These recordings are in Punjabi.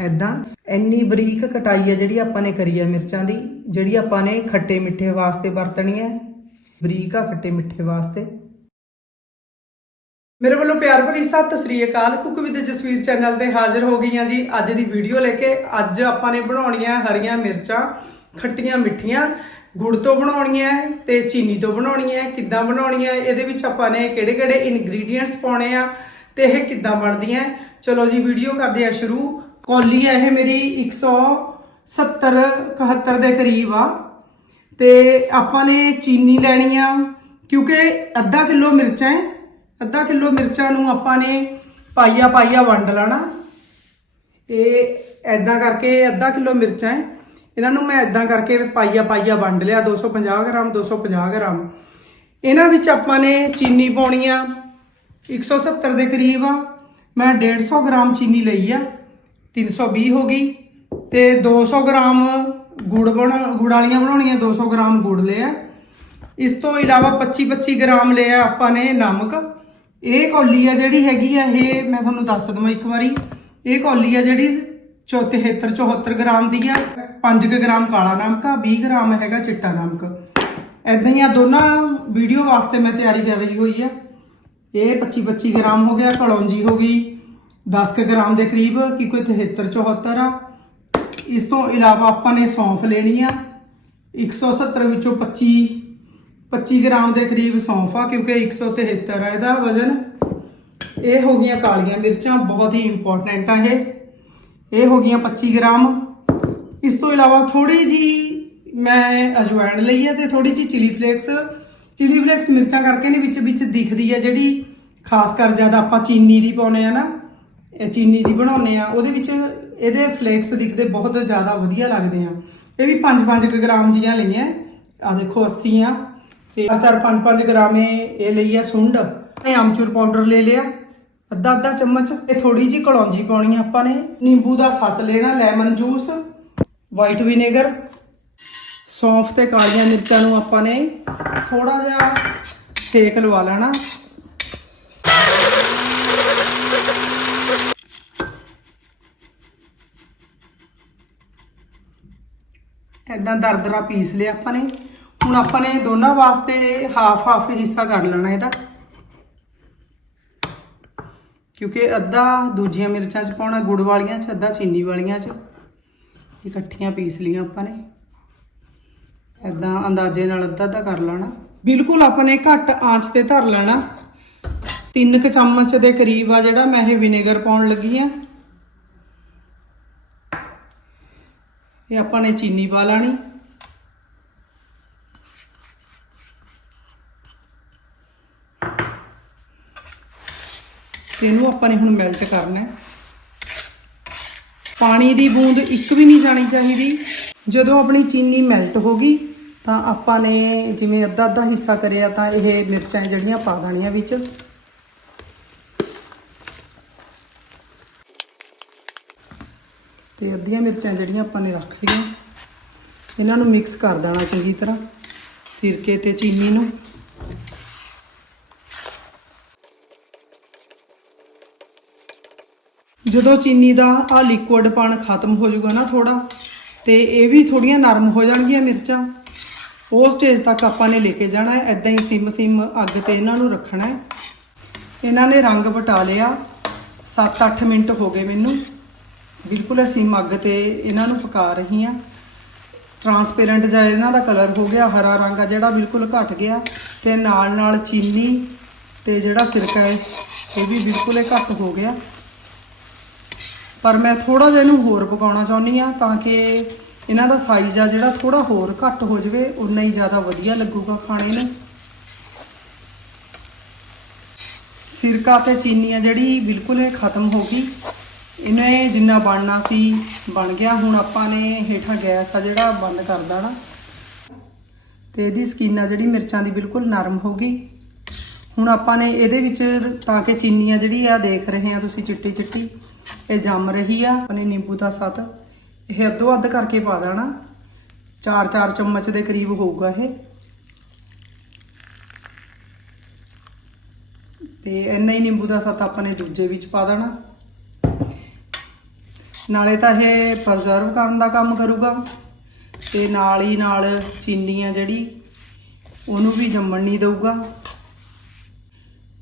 ਐਦਾਂ ਇੰਨੀ ਬਰੀਕ ਕਟਾਈ ਹੈ ਜਿਹੜੀ ਆਪਾਂ ਨੇ ਕਰੀ ਹੈ ਮਿਰਚਾਂ ਦੀ ਜਿਹੜੀ ਆਪਾਂ ਨੇ ਖੱਟੇ ਮਿੱਠੇ ਵਾਸਤੇ ਵਰਤਣੀ ਹੈ ਬਰੀਕ ਆ ਖੱਟੇ ਮਿੱਠੇ ਵਾਸਤੇ। ਮੇਰੇ ਵੱਲੋਂ ਪਿਆਰ ਭਰੀ ਸਤਿ ਸ੍ਰੀ ਅਕਾਲ। ਕੁੱਕ ਵਿਦ ਜਸਵੀਰ ਚੈਨਲ ਤੇ ਹਾਜ਼ਰ ਹੋ ਗਈਆਂ ਜੀ ਅੱਜ ਦੀ ਵੀਡੀਓ ਲੈ ਕੇ। ਅੱਜ ਆਪਾਂ ਨੇ ਬਣਾਉਣੀਆਂ ਹਰੀਆਂ ਮਿਰਚਾਂ ਖੱਟੀਆਂ ਮਿੱਠੀਆਂ ਗੁੜ ਤੋਂ ਬਣਾਉਣੀਆਂ ਹੈ ਤੇ ਚੀਨੀ ਤੋਂ ਬਣਾਉਣੀ ਹੈ। ਕਿੱਦਾਂ ਬਣਾਉਣੀ ਹੈ, ਇਹਦੇ ਵਿੱਚ ਆਪਾਂ ਨੇ ਕਿਹੜੇ-ਕਿਹੜੇ ਇਨਗਰੀਡੀਅੰਟਸ ਪਾਉਣੇ ਆ ਤੇ ਇਹ ਕਿੱਦਾਂ ਬਣਦੀਆਂ ਚਲੋ ਜੀ ਵੀਡੀਓ ਕਰਦੇ ਆ ਸ਼ੁਰੂ। ਕੌਲੀ ਹੈ ਇਹ ਮੇਰੀ 170 71 ਦੇ ਕਰੀਬ ਆ। ਤੇ ਆਪਾਂ ਨੇ ਚੀਨੀ ਲੈਣੀ ਆ, ਕਿਉਂਕਿ ਅੱਧਾ ਕਿਲੋ ਮਿਰਚਾਂ ਹੈ, ਅੱਧਾ ਕਿਲੋ ਮਿਰਚਾਂ ਨੂੰ ਆਪਾਂ ਨੇ ਪਾਈਆ ਪਾਈਆ ਵੰਡ ਲੈਣਾ। ਇਹ ਐਦਾਂ ਕਰਕੇ ਅੱਧਾ ਕਿਲੋ ਮਿਰਚਾਂ ਹੈ, ਇਹਨਾਂ ਨੂੰ ਮੈਂ ਐਦਾਂ ਕਰਕੇ ਪਾਈਆ ਪਾਈਆ ਵੰਡ ਲਿਆ 250 ਗ੍ਰਾਮ 250 ਗ੍ਰਾਮ। ਇਹਨਾਂ ਵਿੱਚ ਆਪਾਂ ਨੇ ਚੀਨੀ ਪਾਉਣੀ ਆ 170 ਦੇ ਕਰੀਬ ਆ, ਮੈਂ 150 ਗ੍ਰਾਮ ਚੀਨੀ ਲਈ ਆ। 320 ਹੋ ਗਈ ਤੇ 200 ਗ੍ਰਾਮ ਗੁੜ ਬਣਾ, ਗੁੜ ਵਾਲੀਆਂ ਬਣਾਉਣੀਆਂ 200 ਗ੍ਰਾਮ ਗੁੜ ਲਿਆ। ਇਸ ਤੋਂ ਇਲਾਵਾ 25 25 ਗ੍ਰਾਮ ਲਿਆ ਆਪਾਂ ਨੇ ਨਮਕ। ਇਹ ਕੌਲੀ ਆ ਜਿਹੜੀ ਹੈਗੀ ਆ, ਇਹ ਮੈਂ ਤੁਹਾਨੂੰ ਦੱਸ ਦਵਾਂ ਇੱਕ ਵਾਰੀ। ਇਹ ਕੌਲੀ ਆ ਜਿਹੜੀ 74 74 ਗ੍ਰਾਮ ਦੀ ਆ। 5 ਗ੍ਰਾਮ ਕਾਲਾ ਨਮਕ ਆ 20 ਗ੍ਰਾਮ ਹੈਗਾ ਚਿੱਟਾ ਨਮਕ। ਐਦਾਂ ਹੀ ਆ ਦੋਨਾਂ ਵੀਡੀਓ ਵਾਸਤੇ ਮੈਂ ਤਿਆਰੀ ਕਰ ਰਹੀ ਹੋਈ ਆ। ਇਹ 25 25 ਗ੍ਰਾਮ ਹੋ ਗਿਆ, ਕਲੌਂਜੀ ਹੋ ਗਈ 10 ਕੁ ਗ੍ਰਾਮ ਦੇ ਕਰੀਬ ਕਿ ਕੋਈ 73 74 ਆ। ਇਸ ਤੋਂ ਇਲਾਵਾ ਆਪਾਂ ਨੇ ਸੌਂਫ ਲੈਣੀ ਆ। 170 ਵਿੱਚੋਂ 25 25 ਗ੍ਰਾਮ ਦੇ ਕਰੀਬ ਸੌਂਫ ਆ, ਕਿਉਂਕਿ 173 ਆ ਇਹਦਾ ਵਜ਼ਨ। ਇਹ ਹੋ ਗਈਆਂ ਕਾਲੀਆਂ ਮਿਰਚਾਂ, ਬਹੁਤ ਹੀ ਇੰਪੋਰਟੈਂਟ ਆ ਇਹ। ਇਹ ਹੋ ਗਈਆਂ 25 ਗ੍ਰਾਮ। ਇਸ ਤੋਂ ਇਲਾਵਾ ਥੋੜੀ ਜੀ ਮੈਂ ਅਜਵਾਇਣ ਲਈ ਹੈ ਤੇ ਥੋੜੀ ਜੀ ਚਿਲੀ ਫਲੇਕਸ ਚਿਲੀ ਫਲੇਕਸ ਮਿਰਚਾਂ ਕਰਕੇ ਨੇ ਵਿੱਚ ਵਿੱਚ ਦਿਖਦੀ ਹੈ ਜਿਹੜੀ, ਖਾਸ ਕਰ ਜਦ ਆਪਾਂ ਚੀਨੀ ਦੀ ਪਾਉਨੇ ਆ ਨਾ। ਚੀਨੀ ਦੀ ਬਣਾਉਨੇ ਆ। ਉਹਦੇ ਵਿੱਚ ਇਹਦੇ ਫਲੇਕਸ ਦਿਖਦੇ ਬਹੁਤ ਜ਼ਿਆਦਾ ਵਧੀਆ ਲੱਗਦੇ ਆ। ਇਹ ਵੀ 5-5 ਗ੍ਰਾਮ ਜੀਆਂ ਲਈਆਂ। ਆ ਦੇਖੋ 80 ਆ। ਤੇ 4-5-5 ਗ੍ਰਾਮ ਇਹ ਇਹ ਲਈ ਆ ਸੁੰਡ। ਇਹ ਆਮਚੂਰ ਪਾਊਡਰ ਲੈ ਲਿਆ। ਅੱਧਾ ਅੱਧਾ ਚਮਚ। ਤੇ ਥੋੜੀ ਜੀ ਕਲੌਂਜੀ ਪਾਉਣੀ ਆ ਆਪਾਂ ਨੇ। ਨਿੰਬੂ ਦਾ ਸੱਤ ਲੈਣਾ, ਲੈਮਨ ਜੂਸ ਵਾਈਟ ਵਿਨੇਗਰ ਸੌਂਫ ਤੇ ਕਾਲੀਆਂ ਮਿਰਚਾਂ ਨੂੰ ਆਪਾਂ ਨੇ ਥੋੜਾ ਜਿਹਾ ਸੇਕ ਲਵਾ ਲੈਣਾ। ਇਦਾਂ ਦਰਦਰਾ ਪੀਸ ਲਿਆ ਆਪਾਂ ਨੇ। ਹੁਣ ਆਪਾਂ ਨੇ ਦੋਨਾਂ ਵਾਸਤੇ ਹਾਫ ਹਾਫ ਹਿੱਸਾ ਕਰ ਲੈਣਾ ਇਹਦਾ। ਕਿਉਂਕਿ ਅੱਧਾ ਦੂਜੀਆਂ ਮਿਰਚਾਂ 'ਚ ਪਾਉਣਾ, ਗੁੜ ਵਾਲੀਆਂ 'ਚ, ਅੱਧਾ ਚੀਨੀ ਵਾਲੀਆਂ 'ਚ। ਇਕੱਠੀਆਂ ਪੀਸ ਲੀਆਂ ਆਪਾਂ ਨੇ। ਇਦਾਂ ਅੰਦਾਜ਼ੇ ਨਾਲ ਅੱਧਾ ਅੱਧਾ ਕਰ ਲੈਣਾ। ਬਿਲਕੁਲ ਆਪਾਂ ਨੇ ਘੱਟ ਆਂਚ ਤੇ ਧਰ ਲੈਣਾ। ਤਿੰਨ ਕੁ ਚਮਚ ਦੇ ਕਰੀਬ ਆ ਜਿਹੜਾ ਮੈਂ ਇਹ ਵਿਨੇਗਰ ਪਾਉਣ ਲੱਗੀ ਆ। ਇਹ ਆਪਾਂ ਨੇ ਚੀਨੀ ਪਾ ਲੈਣੀ। ਤੇ ਇਹਨੂੰ ਆਪਾਂ ਨੇ ਹੁਣ ਮੈਲਟ ਕਰਨਾ ਹੈ। ਪਾਣੀ ਦੀ ਬੂੰਦ ਇੱਕ ਵੀ ਨਹੀਂ ਜਾਣੀ ਚਾਹੀਦੀ। ਜਦੋਂ ਆਪਣੀ ਚੀਨੀ ਮੈਲਟ ਹੋ ਗਈ, ਤਾਂ ਆਪਾਂ ਨੇ ਜਿਵੇਂ ਅੱਧਾ ਅੱਧਾ ਹਿੱਸਾ ਕਰਿਆ ਤਾਂ ਇਹ ਮਿਰਚਾਂ ਜਿਹੜੀਆਂ ਪਾ ਦੇਣੀਆਂ ਵਿੱਚ। ਤੇ ਅੱਧੀਆਂ ਮਿਰਚਾਂ ਜਿਹੜੀਆਂ ਆਪਾਂ ਨੇ ਰੱਖ ਲਈਆਂ। ਇਹਨਾਂ ਨੂੰ ਮਿਕਸ ਕਰ ਦੇਣਾ ਚੰਗੀ ਤਰ੍ਹਾਂ, ਸਿਰਕੇ ਤੇ ਚੀਨੀ ਨੂੰ। ਜਦੋਂ ਚੀਨੀ ਦਾ ਆ ਲਿਕੁਇਡ ਪਾਣ ਖਤਮ ਹੋ ਜਾਊਗਾ ਨਾ ਥੋੜਾ ਤੇ ਇਹ ਵੀ ਥੋੜੀਆਂ ਨਰਮ ਹੋ ਜਾਣਗੀਆਂ ਮਿਰਚਾਂ। ਉਹ ਸਟੇਜ ਤੱਕ ਆਪਾਂ ਨੇ ਲੈ ਕੇ ਜਾਣਾ ਹੈ ਐਦਾਂ ਹੀ ਸਿਮ ਸਿਮ ਅੱਗ ਤੇ ਇਹਨਾਂ ਨੂੰ ਰੱਖਣਾ ਹੈ। ਇਹਨਾਂ ਨੇ ਰੰਗ ਵਟਾ ਲਿਆ। 7-8 ਮਿੰਟ ਹੋ ਗਏ ਮੈਨੂੰ। ਬਿਲਕੁਲ ਅਸੀਂ ਮੱਗ ਤੇ ਇਹਨਾਂ ਨੂੰ ਪਕਾ ਰਹੀ ਹਾਂ। ਟਰਾਂਸਪੇਰੈਂਟ ਜਿਹਾ ਇਹਨਾਂ ਦਾ ਕਲਰ ਹੋ ਗਿਆ, ਹਰਾ ਰੰਗ ਆ ਜਿਹੜਾ ਬਿਲਕੁਲ ਘਟ ਗਿਆ ਤੇ ਨਾਲ ਨਾਲ ਚੀਨੀ ਤੇ ਜਿਹੜਾ ਸਿਰਕਾ ਹੈ, ਇਹ ਵੀ ਬਿਲਕੁਲ ਹੀ ਘੱਟ ਹੋ ਗਿਆ। ਪਰ ਮੈਂ ਥੋੜਾ ਜਿਹਾ ਇਹਨੂੰ ਹੋਰ ਪਕਾਉਣਾ ਚਾਹੁੰਦੀ ਆ ਤਾਂ ਕਿ ਇਹਨਾਂ ਦਾ ਸਾਈਜ਼ ਆ ਜਿਹੜਾ ਥੋੜਾ ਹੋਰ ਘੱਟ ਹੋ ਜਾਵੇ ਉਨਾ ਹੀ ਜ਼ਿਆਦਾ ਵਧੀਆ ਲੱਗੂਗਾ ਖਾਣੇ ਨੂੰ। ਸਿਰਕਾ ਤੇ ਚੀਨੀ ਆ ਜਿਹੜੀ ਬਿਲਕੁਲ ਹੀ ਖਤਮ ਹੋ ਗਈ। ਇਹਨੇ ਜਿੰਨਾ ਬਣਨਾ ਸੀ ਬਣ ਗਿਆ। ਹੁਣ ਆਪਾਂ ਨੇ ਹੇਠਾਂ ਗੈਸ ਆ ਜਿਹੜਾ, ਬੰਦ ਕਰ ਦੇਣਾ। ਤੇ ਇਹਦੀ ਸਕਿਨ ਆ ਜਿਹੜੀ ਮਿਰਚਾਂ ਦੀ ਬਿਲਕੁਲ ਨਰਮ ਹੋ ਗਈ। ਹੁਣ ਆਪਾਂ ਨੇ ਇਹਦੇ ਵਿੱਚ ਤਾਂ ਕਿ ਚੀਨੀ ਆ ਜਿਹੜੀ ਆ, ਦੇਖ ਰਹੇ ਆ ਤੁਸੀਂ ਚਿੱਟੀ ਚਿੱਟੀ। ਇਹ ਜੰਮ ਰਹੀ ਆ। ਆਪਣੇ ਨਿੰਬੂ ਦਾ ਸੱਤ। ਇਹ ਅੱਧੋ ਅੱਧ ਕਰਕੇ ਪਾ ਦੇਣਾ। 4-4 ਚਮਚ ਦੇ ਕਰੀਬ ਹੋਊਗਾ ਇਹ। ਤੇ ਇੰਨਾ ਹੀ ਨਿੰਬੂ ਦਾ ਸੱਤ ਆਪਾਂ ਨੇ ਦੂਜੇ ਵਿੱਚ ਪਾ ਦੇਣਾ। ਨਾਲੇ ਤਾਂ ਇਹ ਪ੍ਰਜ਼ਰਵ ਕਰਨ ਦਾ ਕੰਮ ਕਰੂਗਾ। ਤੇ ਨਾਲ ਹੀ ਨਾਲ ਚੀਨੀ ਆ ਜਿਹੜੀ, ਉਹਨੂੰ ਵੀ ਜੰਮਣ ਨਹੀਂ ਦਊਗਾ।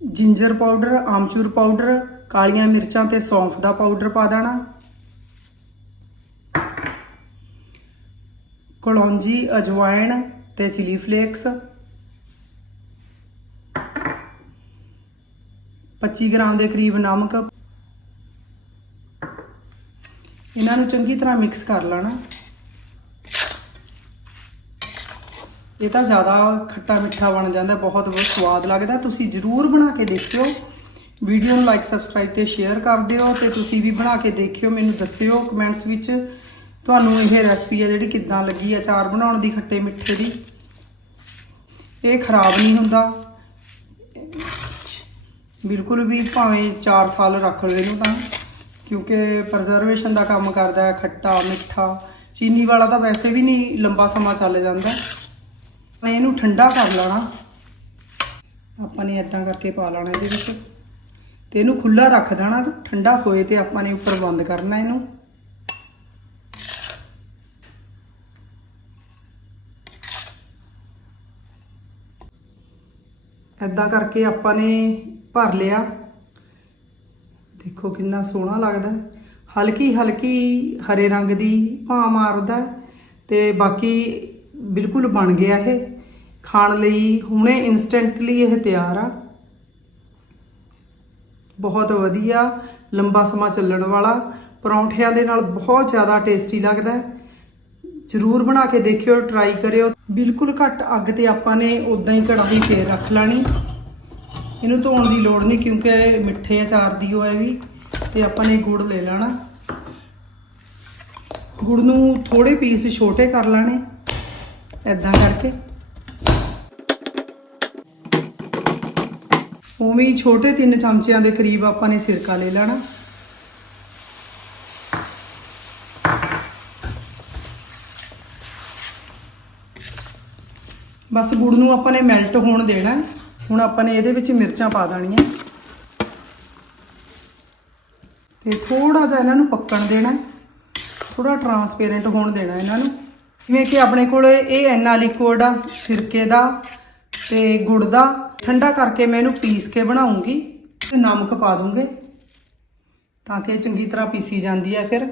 ਜਿੰਜਰ ਪਾਊਡਰ ਆਮਚੂਰ ਪਾਊਡਰ ਕਾਲੀਆਂ ਮਿਰਚਾਂ ਤੇ ਸੌਂਫ ਦਾ ਪਾਊਡਰ ਪਾ ਦੇਣਾ। ਕਲੌਂਜੀ, ਅਜਵਾਇਣ ਤੇ ਚਿਲੀ ਫਲੇਕਸ 25 ਗ੍ਰਾਮ ਦੇ ਕਰੀਬ ਨਮਕ। ਇਹਨਾਂ ਨੂੰ ਚੰਗੀ ਤਰ੍ਹਾਂ ਮਿਕਸ ਕਰ ਲੈਣਾ। ਇਹ ਤਾਂ ਜ਼ਿਆਦਾ ਖੱਟਾ ਮਿੱਠਾ ਬਣ ਜਾਂਦਾ, ਬਹੁਤ ਬਹੁਤ ਸਵਾਦ ਲੱਗਦਾ। ਤੁਸੀਂ ਜਰੂਰ ਬਣਾ ਕੇ ਦੇਖਿਓ। ਵੀਡੀਓ ਨੂੰ ਲਾਈਕ ਸਬਸਕ੍ਰਾਈਬ ਤੇ ਸ਼ੇਅਰ ਕਰ ਦਿਓ ਤੇ ਤੁਸੀਂ ਵੀ ਬਣਾ ਕੇ ਦੇਖਿਓ, ਮੈਨੂੰ ਦੱਸਿਓ ਕਮੈਂਟਸ ਵਿੱਚ। ਤੁਹਾਨੂੰ ਇਹ ਰੈਸਪੀ ਆ ਜਿਹੜੀ ਕਿੱਦਾਂ ਲੱਗੀ ਅਚਾਰ ਬਣਾਉਣ ਦੀ, ਖੱਟੇ ਮਿੱਠੇ ਦੀ। ਇਹ ਖਰਾਬ ਨਹੀਂ ਹੁੰਦਾ। ਬਿਲਕੁਲ ਵੀ ਭਾਵੇਂ 4 ਸਾਲ ਰੱਖ ਲਓ ਇਹਨੂੰ ਤਾਂ। ਕਿਉਂਕਿ ਪ੍ਰਜ਼ਰਵੇਸ਼ਨ ਦਾ ਕੰਮ ਕਰਦਾ ਹੈ, ਖੱਟਾ, ਮਿੱਠਾ। ਚੀਨੀ ਵਾਲਾ ਤਾਂ ਵੈਸੇ ਵੀ ਨਹੀਂ ਲੰਬਾ ਸਮਾਂ ਚੱਲ ਜਾਂਦਾ। ਇਹਨੂੰ ਠੰਡਾ ਕਰ ਲੈਣਾ। ਆਪਾਂ ਨੇ ਇਦਾਂ ਕਰਕੇ ਪਾ ਲੈਣਾ ਇਹਦੇ ਵਿੱਚ। ਤੇ ਇਹਨੂੰ ਖੁੱਲਾ ਰੱਖ ਦੇਣਾ। ਠੰਡਾ ਹੋਏ ਤੇ ਆਪਾਂ ਨੇ ਉੱਪਰ ਬੰਦ ਕਰਨਾ ਇਹਨੂੰ। ਇਦਾਂ ਕਰਕੇ ਆਪਾਂ ਨੇ ਭਰ ਲਿਆ। ਦੇਖੋ ਕਿੰਨਾ ਸੋਹਣਾ ਲੱਗਦਾ ਹੈ। ਹਲਕੀ ਹਲਕੀ ਹਰੇ ਰੰਗ ਦੀ ਭਾਂ ਮਾਰਦਾ ਹੈ ਤੇ ਬਾਕੀ ਬਿਲਕੁਲ ਬਣ ਗਿਆ ਇਹ। ਖਾਣ ਲਈ ਹੁਣੇ ਇਨਸਟੈਂਟਲੀ ਇਹ ਤਿਆਰ ਆ। ਬਹੁਤ ਵਧੀਆ, ਲੰਬਾ ਸਮਾਂ ਚੱਲਣ ਵਾਲਾ, ਪਰੌਂਠਿਆਂ ਦੇ ਨਾਲ ਬਹੁਤ ਜ਼ਿਆਦਾ ਟੇਸਟੀ ਲੱਗਦਾ ਹੈ। ਜਰੂਰ ਬਣਾ ਕੇ ਦੇਖਿਓ ਟਰਾਈ ਕਰਿਓ। ਬਿਲਕੁਲ ਘੱਟ ਅੱਗ ਤੇ ਆਪਾਂ ਨੇ ਉਦਾਂ ਹੀ ਕੜਾਹੀ ਤੇ ਰੱਖ ਲੈਣੀ। ਇਹਨੂੰ ਧੋਣ ਦੀ ਲੋੜ ਨਹੀਂ ਕਿਉਂਕਿ ਇਹ ਮਿੱਠੇ ਅਚਾਰ ਦੀ ਉਹ ਹੈ ਵੀ ਤੇ ਆਪਾਂ ਨੇ ਗੁੜ ਲੈ ਲੈਣਾ। ਗੁੜ ਨੂੰ ਥੋੜੇ ਪੀਸ ਛੋਟੇ ਕਰ ਲੈਣੇ ਐਦਾਂ ਕਰਕੇ। ਉਵੇਂ ਹੀ ਛੋਟੇ ਤਿੰਨ ਚਮਚਿਆਂ ਦੇ ਕਰੀਬ ਆਪਾਂ ਨੇ ਸਿਰਕਾ ਲੈ ਲੈਣਾ। ਬਸ ਗੁੜ ਨੂੰ ਆਪਾਂ ਨੇ ਮੈਲਟ ਹੋਣ ਦੇਣਾ। ਹੁਣ ਆਪਾਂ ਨੇ ਇਹਦੇ ਵਿੱਚ ਮਿਰਚਾਂ ਪਾ ਦੇਣੀਆਂ। ਤੇ ਥੋੜਾ ਜਿਹਾ ਇਹਨਾਂ ਨੂੰ ਪੱਕਣ ਦੇਣਾ ਥੋੜਾ ਟਰਾਂਸਪੇਰੈਂਟ ਹੋਣ ਦੇਣਾ ਇਹਨਾਂ ਨੂੰ। ਜਿਵੇਂ ਕਿ ਆਪਣੇ ਕੋਲ ਇਹ ਐਨਾ ਲਿਕੁਇਡ ਆ, ਸਿਰਕੇ ਦਾ ਤੇ ਗੁੜ ਦਾ। ਠੰਡਾ ਕਰਕੇ ਮੈਂ ਇਹਨੂੰ ਪੀਸ ਕੇ ਬਣਾਉਂਗੀ ਤੇ ਨਮਕ ਪਾ ਦੂੰਗੇ ਤਾਂ ਕਿ ਇਹ ਚੰਗੀ ਤਰ੍ਹਾਂ ਪੀਸੀ ਜਾਂਦੀ ਹੈ ਫਿਰ।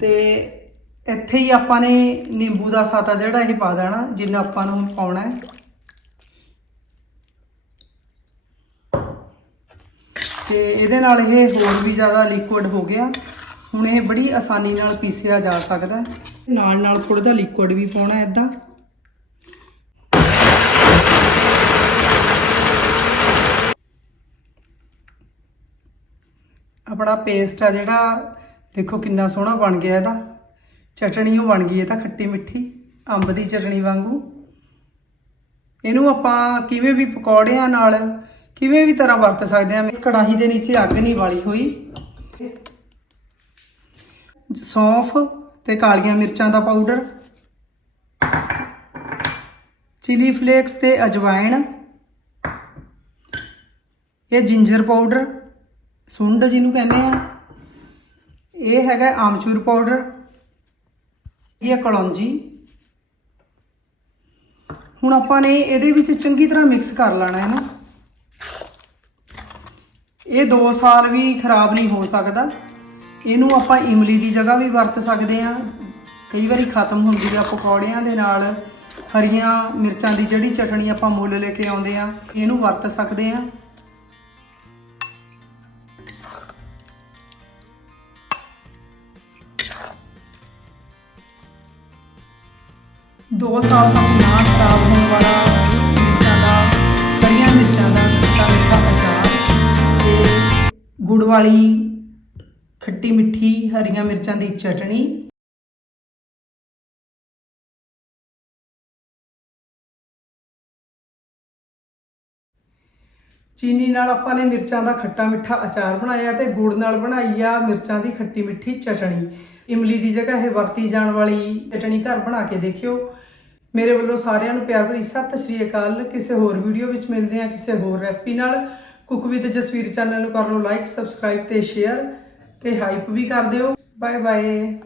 ਤੇ ਇੱਥੇ ਹੀ ਆਪਾਂ ਨੇ ਨਿੰਬੂ ਦਾ ਸਾਤਾ ਜਿਹੜਾ ਇਹ ਪਾ ਦੇਣਾ, ਜਿੰਨਾ ਆਪਾਂ ਨੂੰ ਪਾਉਣਾ ਹੈ। ਤੇ ਇਹਦੇ ਨਾਲ ਇਹ ਹੋਰ ਵੀ ਜ਼ਿਆਦਾ ਲਿਕੁਇਡ ਹੋ ਗਿਆ। ਹੁਣ ਇਹ ਬੜੀ ਆਸਾਨੀ ਨਾਲ ਪੀਸਿਆ ਜਾ ਸਕਦਾ ਨਾਲ ਨਾਲ ਥੋੜਾ ਜਿਹਾ ਲਿਕੁਇਡ ਵੀ ਪਾਉਣਾ ਇਦਾਂ। ਆਪਣਾ ਪੇਸਟ ਆ ਜਿਹੜਾ, ਦੇਖੋ ਕਿੰਨਾ ਸੋਹਣਾ ਬਣ ਗਿਆ ਇਹਦਾ। ਚਟਣੀ ਉਹ ਬਣ ਗਈ ਹੈ ਤਾਂ ਖੱਟੀ ਮਿੱਠੀ, ਅੰਬ ਦੀ ਚਟਣੀ ਵਾਂਗੂ। ਇਹਨੂੰ ਆਪਾਂ ਕਿਵੇਂ ਵੀ ਪਕੌੜਿਆਂ ਨਾਲ ਕਿਵੇਂ ਵੀ ਤਰ੍ਹਾਂ ਵਰਤ ਸਕਦੇ ਹਾਂ, ਇਸ ਕੜਾਹੀ ਦੇ ਨੀਚੇ ਅੱਗ ਨਹੀਂ ਵਾਲੀ ਹੋਈ। ਸੌਂਫ ਤੇ ਕਾਲੀਆਂ ਮਿਰਚਾਂ ਦਾ ਪਾਊਡਰ। ਚਿਲੀ ਫਲੇਕਸ ਤੇ ਅਜਵਾਇਣ। ਇਹ ਜਿੰਜਰ ਪਾਊਡਰ, ਸੁੰਡ ਜਿਹਨੂੰ ਕਹਿੰਦੇ ਆ। ਇਹ ਹੈਗਾ ਆਮਚੂਰ ਪਾਊਡਰ। ਇਹ ਹੈ ਕਲੌਂਜੀ। ਹੁਣ ਆਪਾਂ ਨੇ ਇਹਦੇ ਵਿੱਚ ਚੰਗੀ ਤਰ੍ਹਾਂ ਮਿਕਸ ਕਰ ਲੈਣਾ ਹੈ ਨਾ। ਇਹ 2 ਸਾਲ ਵੀ ਖਰਾਬ ਨਹੀਂ ਹੋ ਸਕਦਾ। ਇਹਨੂੰ ਆਪਾਂ ਇਮਲੀ ਦੀ ਜਗ੍ਹਾ ਵੀ ਵਰਤ ਸਕਦੇ ਆ ਕਈ ਵਾਰੀ ਖਤਮ ਹੁੰਦੀ ਆ ਪਕੌੜਿਆਂ ਦੇ ਨਾਲ। ਹਰੀਆਂ ਮਿਰਚਾਂ ਦੀ ਜਿਹੜੀ ਚਟਣੀ ਆਪਾਂ ਮੁੱਲ ਲੈ ਕੇ ਆਉਂਦੇ ਆ ਇਹਨੂੰ ਵਰਤ ਸਕਦੇ ਆ ਦੋ ਸਾਲ ਤੱਕ ਨਾ ਖਰਾਬ ਹੋਣ ਵਾਲਾ ਮਿਰਚਾਂ ਦਾ ਹਰੀਆਂ ਮਿਰਚਾਂ ਦਾ ਖੱਟਾ ਮਿੱਠਾ ਅਚਾਰ ਤੇ ਗੁੜ ਵਾਲੀ ਖੱਟੀ ਮਿੱਠੀ ਹਰੀਆਂ ਮਿਰਚਾਂ ਦੀ ਚਟਣੀ। ਚੀਨੀ ਨਾਲ ਆਪਾਂ ਨੇ ਮਿਰਚਾਂ ਦਾ ਖੱਟਾ ਮਿੱਠਾ ਅਚਾਰ ਬਣਾਇਆ ਤੇ ਗੁੜ ਨਾਲ ਬਣਾਈ ਆ ਮਿਰਚਾਂ ਦੀ ਖੱਟੀ ਮਿੱਠੀ ਚਟਣੀ। ਇਮਲੀ ਦੀ ਜਗ੍ਹਾ ਇਹ ਵਰਤੀ ਜਾਣ ਵਾਲੀ ਚਟਣੀ ਘਰ ਬਣਾ ਕੇ ਦੇਖਿਓ। ਮੇਰੇ ਵੱਲੋਂ ਸਾਰਿਆਂ ਨੂੰ ਪਿਆਰ ਭਰੀ ਸਤਿ ਸ਼੍ਰੀ ਅਕਾਲ। ਕਿਸੇ ਹੋਰ ਵੀਡੀਓ ਵਿੱਚ ਮਿਲਦੇ ਹਾਂ ਕਿਸੇ ਹੋਰ ਰੈਸਪੀ ਨਾਲ। ਕੁਕ ਵਿਦ ਜਸਵੀਰ ਚੈਨਲ ਨੂੰ ਕਰ ਲਓ ਲਾਈਕ ਸਬਸਕ੍ਰਾਈਬ ਤੇ ਸ਼ੇਅਰ ਤੇ ਹਾਈਪ ਵੀ ਕਰ ਦਿਓ। Bye bye